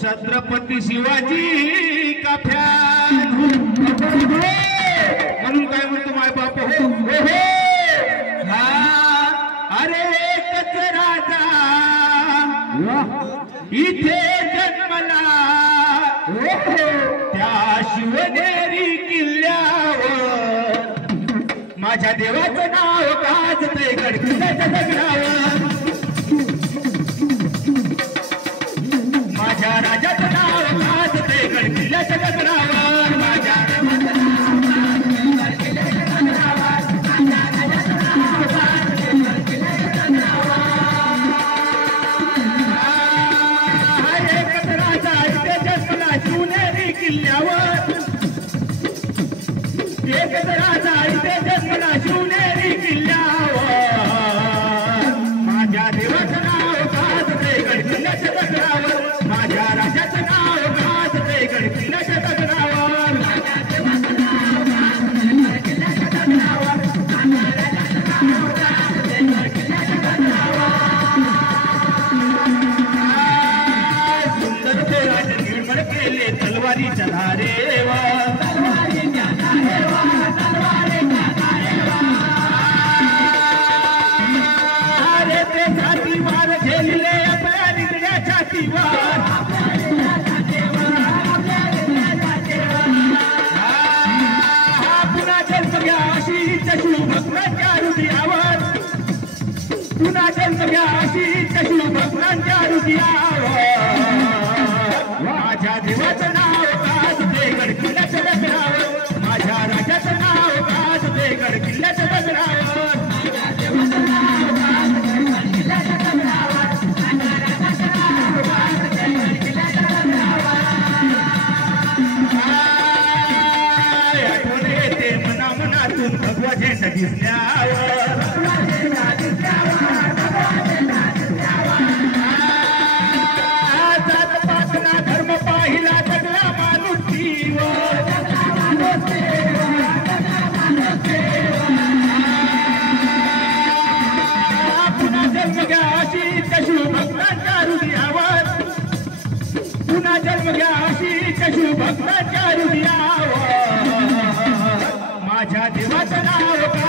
छत्रपती शिवाजी का फॅन म्हणून काय म्हणतो माय बाप हो अरे एकच राजा इथे जन्मला त्या शिवनेरी किल्ल्यावर माझ्या देवाचं नाव गाजतंय गडकिल्ल्याच्या दगडावर माझ्या राजाचं नाव गाजतंय गडकिल्ल्याच्या दगडावर माझ्या एकच राजा इथे जन्मला शिवनेरी किल्ल्यावर एकच राजा इथे जन्मला शिवनेरी किल्ल्यावर माझ्या देवाचं नाव गाजतंय गडकिल्ल्याच्या दगडावर माझ्या राजाचं नाव गाजतंय गडकिल्ल्याच्या दगडावर सुंदर ते राज निर्मळ केले तलवारीच्या धारेवर अरे ते छातीवर झेलले आपल्या निघण्या छातीवर पुन्हा जन्म घ्या अशी भक्तांच्या हृदयावर पुन्हा जन्म घ्या अशी भक्तांच्या हृदयावर माझ्या देवाचं नाव गाजतंय गडकिल्ल्याच्या दगडावर माझ्या राजाचं नाव गाजतंय गडकिल्ल्याच्या दगडावर आठवण येते मनातून भगवा झेंडा दिसल्यावर धर्म पाहिला सगळा माणुसकीवर पुन्हा जन्म घ्या अशी भक्तांच्या हृदयावर पुन्हा जन्म घ्या अशी भक्तांच्या हृदयावर माझ्या देवाचं नाव